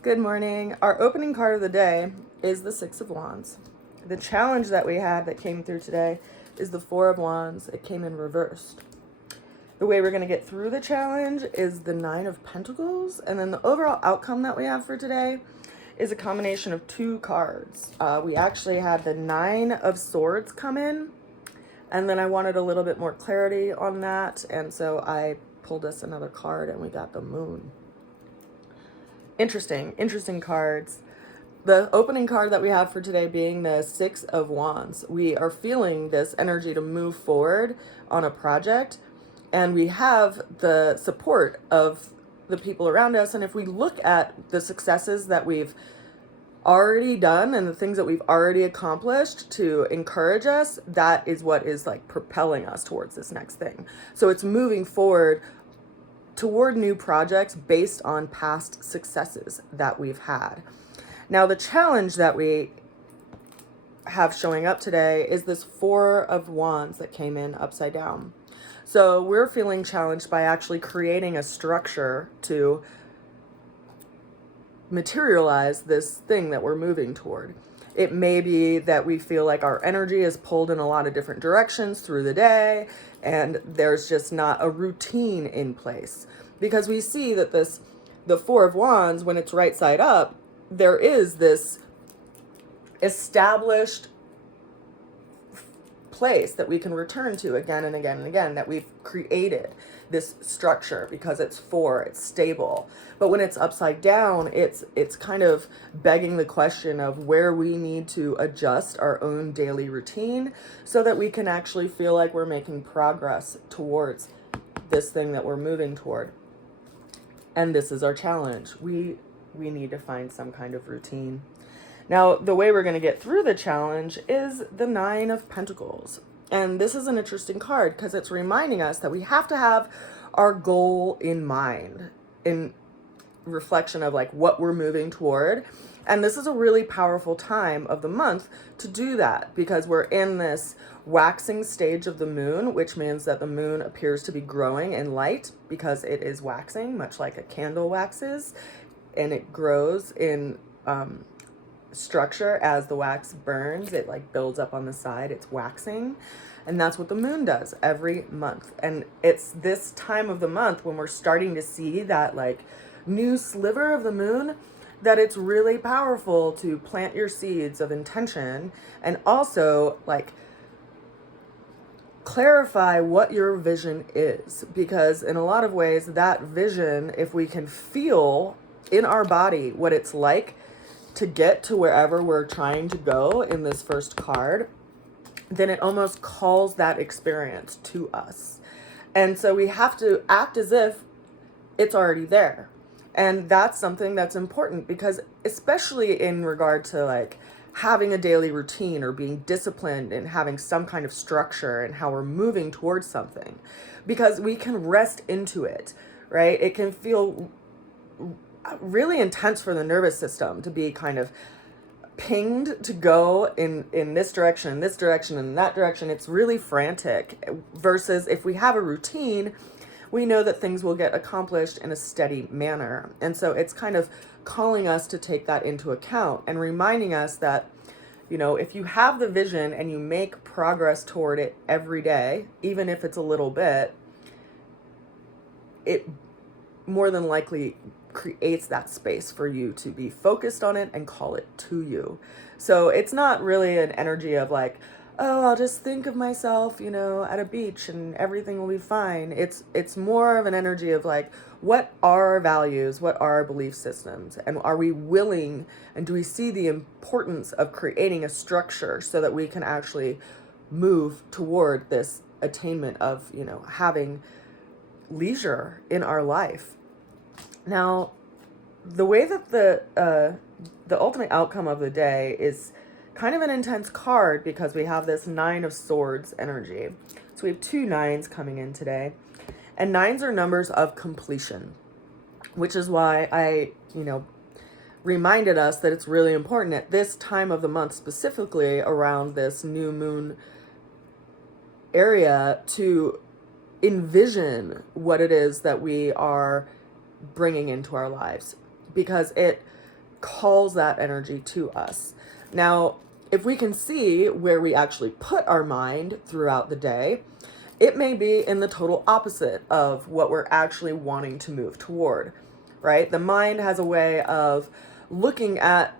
Good morning. Our opening card of the day is the Six of Wands. The challenge that we had that came through today is the Four of Wands. It came in reversed. The way we're going to get through the challenge is the Nine of Pentacles. And then the overall outcome that we have for today is a combination of two cards. We actually had the Nine of Swords come in. And then I wanted a little bit more clarity on that. And so I pulled us another card and we got the Moon. Interesting cards. The opening card that we have for today being the Six of Wands. We are feeling this energy to move forward on a project, and we have the support of the people around us. And if we look at the successes that we've already done and the things that we've already accomplished to encourage us, that is what is like propelling us towards this next thing. So it's moving forward toward new projects based on past successes that we've had. Now, the challenge that we have showing up today is this Four of Wands that came in upside down. So we're feeling challenged by actually creating a structure to materialize this thing that we're moving toward. It may be that we feel like our energy is pulled in a lot of different directions through the day, and there's just not a routine in place. Because we see that the Four of Wands, when it's right side up, there is this established place that we can return to again and again and again, that we've created this structure because it's stable. But when it's upside down, it's kind of begging the question of where we need to adjust our own daily routine so that we can actually feel like we're making progress towards this thing that we're moving toward. And this is our challenge. We need to find some kind of routine. Now, the way we're going to get through the challenge is the Nine of Pentacles. And this is an interesting card because it's reminding us that we have to have our goal in mind, in reflection of like what we're moving toward. And this is a really powerful time of the month to do that because we're in this waxing stage of the moon, which means that the moon appears to be growing in light because it is waxing, much like a candle waxes, and it grows in structure as the wax burns. It like builds up on the side, it's waxing. And that's what the moon does every month. And it's this time of the month when we're starting to see that like new sliver of the moon that it's really powerful to plant your seeds of intention and also like clarify what your vision is, because in a lot of ways that vision, if we can feel in our body what it's like to get to wherever we're trying to go in this first card, then it almost calls that experience to us. And so we have to act as if it's already there. And that's something that's important because especially in regard to like having a daily routine or being disciplined and having some kind of structure and how we're moving towards something, because we can rest into it, right? It can feel really intense for the nervous system to be kind of pinged to go in this direction, and that direction. It's really frantic versus if we have a routine, we know that things will get accomplished in a steady manner. And so it's kind of calling us to take that into account and reminding us that, you know, if you have the vision and you make progress toward it every day, even if it's a little bit, it more than likely creates that space for you to be focused on it and call it to you. So it's not really an energy of like, oh, I'll just think of myself, you know, at a beach and everything will be fine. It's more of an energy of like, what are our values? What are our belief systems? And are we willing, and do we see the importance of creating a structure so that we can actually move toward this attainment of, you know, having leisure in our life? Now, the way that the ultimate outcome of the day is kind of an intense card because we have this Nine of Swords energy. So we have two nines coming in today. And nines are numbers of completion, which is why I, you know, reminded us that it's really important at this time of the month, specifically around this new moon area, to envision what it is that we are bringing into our lives, because it calls that energy to us. Now, if we can see where we actually put our mind throughout the day, it may be in the total opposite of what we're actually wanting to move toward, right? The mind has a way of looking at,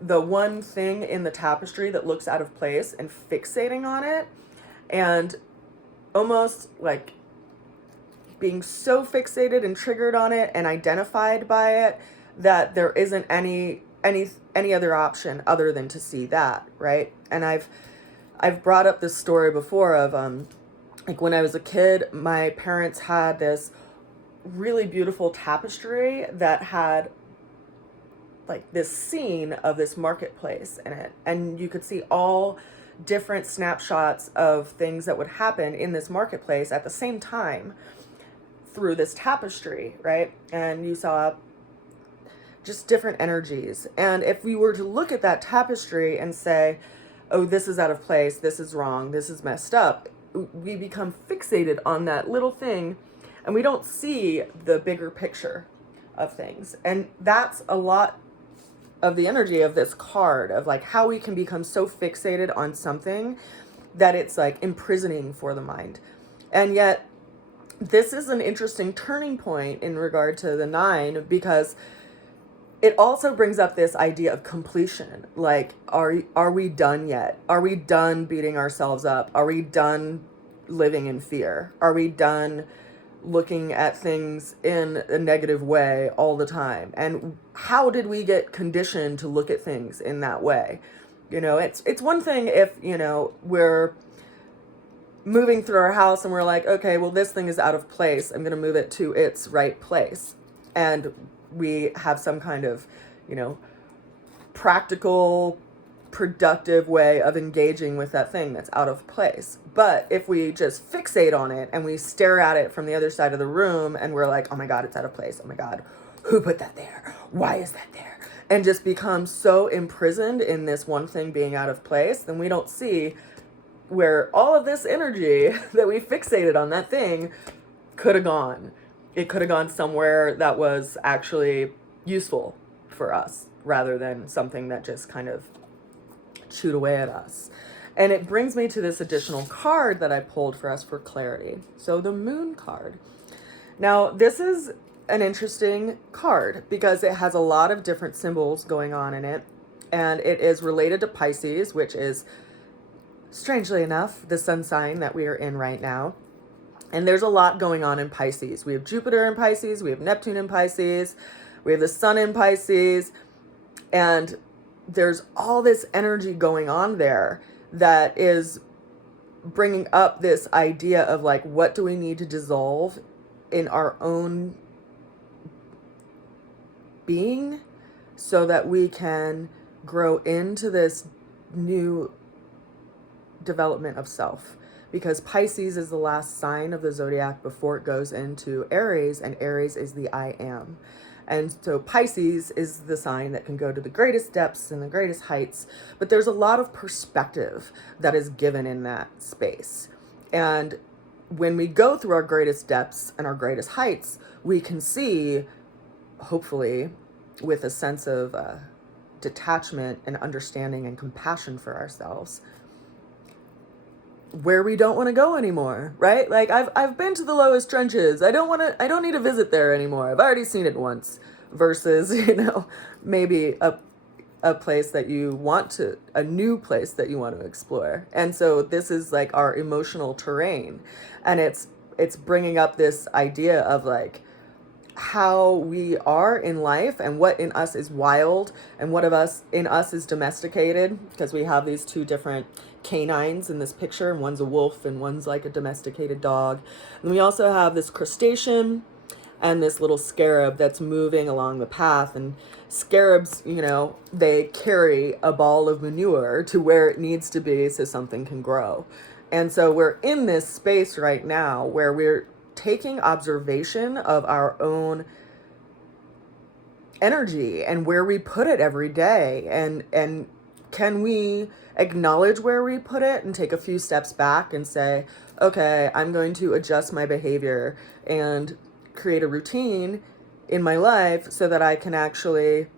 the one thing in the tapestry that looks out of place and fixating on it, and almost like being so fixated and triggered on it and identified by it that there isn't any other option other than to see that, right? And I've brought up this story before of like when I was a kid, my parents had this really beautiful tapestry that had like this scene of this marketplace in it, and you could see all different snapshots of things that would happen in this marketplace at the same time through this tapestry, right? And you saw just different energies. And if we were to look at that tapestry and say, oh, this is out of place, this is wrong, this is messed up, we become fixated on that little thing and we don't see the bigger picture of things. And that's a lot of the energy of this card, of like how we can become so fixated on something that it's like imprisoning for the mind. And yet this is an interesting turning point in regard to the 9, because it also brings up this idea of completion. Like, are we done yet? Are we done beating ourselves up? Are we done living in fear? Are we done looking at things in a negative way all the time? And how did we get conditioned to look at things in that way? It's one thing if, we're moving through our house and we're like, okay, well, this thing is out of place, I'm going to move it to its right place. And we have some kind of, practical, productive way of engaging with that thing that's out of place. But if we just fixate on it and we stare at it from the other side of the room and we're like, oh my God, it's out of place. Oh my God, who put that there? Why is that there? And just become so imprisoned in this one thing being out of place, then we don't see where all of this energy that we fixated on that thing could have gone. It could have gone somewhere that was actually useful for us rather than something that just kind of chewed away at us. And it brings me to this additional card that I pulled for us for clarity. So the Moon card. Now, this is an interesting card because it has a lot of different symbols going on in it. And it is related to Pisces, which is, strangely enough, the sun sign that we are in right now. And there's a lot going on in Pisces. We have Jupiter in Pisces, we have Neptune in Pisces, we have the sun in Pisces, and there's all this energy going on there that is bringing up this idea of like, what do we need to dissolve in our own being so that we can grow into this new development of self. Because Pisces is the last sign of the zodiac before it goes into Aries, and Aries is the I am. And so Pisces is the sign that can go to the greatest depths and the greatest heights, but there's a lot of perspective that is given in that space. And when we go through our greatest depths and our greatest heights, we can see, hopefully, with a sense of detachment and understanding and compassion for ourselves, where we don't want to go anymore, right? Like I've been to the lowest trenches. I don't need to visit there anymore. I've already seen it once, versus, maybe a place that you want to, a new place that you want to explore. And so this is like our emotional terrain, and it's bringing up this idea of like how we are in life and what in us is wild and what in us is domesticated, because we have these two different canines in this picture, and one's a wolf and one's like a domesticated dog. And we also have this crustacean and this little scarab that's moving along the path. And scarabs, they carry a ball of manure to where it needs to be so something can grow. And so we're in this space right now where we're taking observation of our own energy and where we put it every day, and can we acknowledge where we put it and take a few steps back and say, okay, I'm going to adjust my behavior and create a routine in my life so that I can actually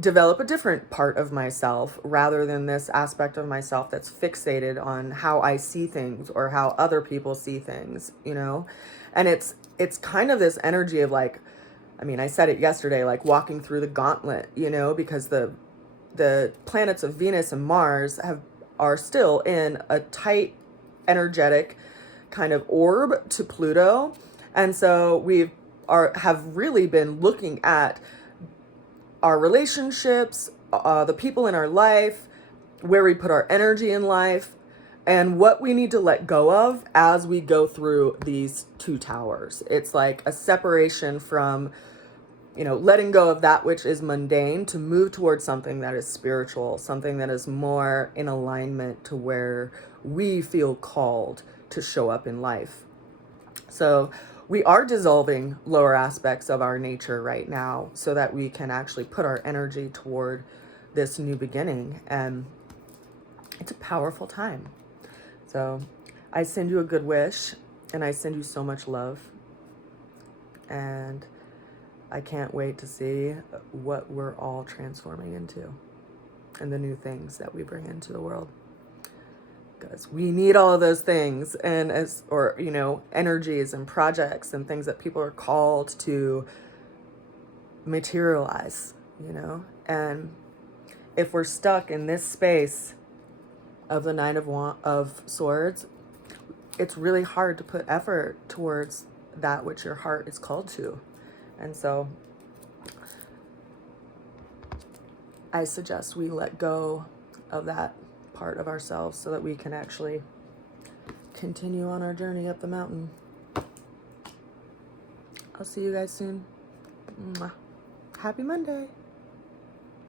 develop a different part of myself rather than this aspect of myself that's fixated on how I see things or how other people see things, you know? And it's kind of this energy of like, I mean, I said it yesterday, like walking through the gauntlet, you know, because the planets of Venus and Mars are still in a tight energetic kind of orb to Pluto. And so have really been looking at our relationships, the people in our life, where we put our energy in life, and what we need to let go of as we go through these two towers. It's like a separation from, you know, letting go of that which is mundane to move towards something that is spiritual, something that is more in alignment to where we feel called to show up in life. So we are dissolving lower aspects of our nature right now so that we can actually put our energy toward this new beginning. And it's a powerful time. So I send you a good wish, and I send you so much love. And I can't wait to see what we're all transforming into and the new things that we bring into the world. Because we need all of those things, and you know, energies and projects and things that people are called to materialize, you know. And if we're stuck in this space of the Nine of Swords, it's really hard to put effort towards that which your heart is called to. And so I suggest we let go of that part of ourselves so that we can actually continue on our journey up the mountain. I'll see you guys soon. Mwah. Happy Monday.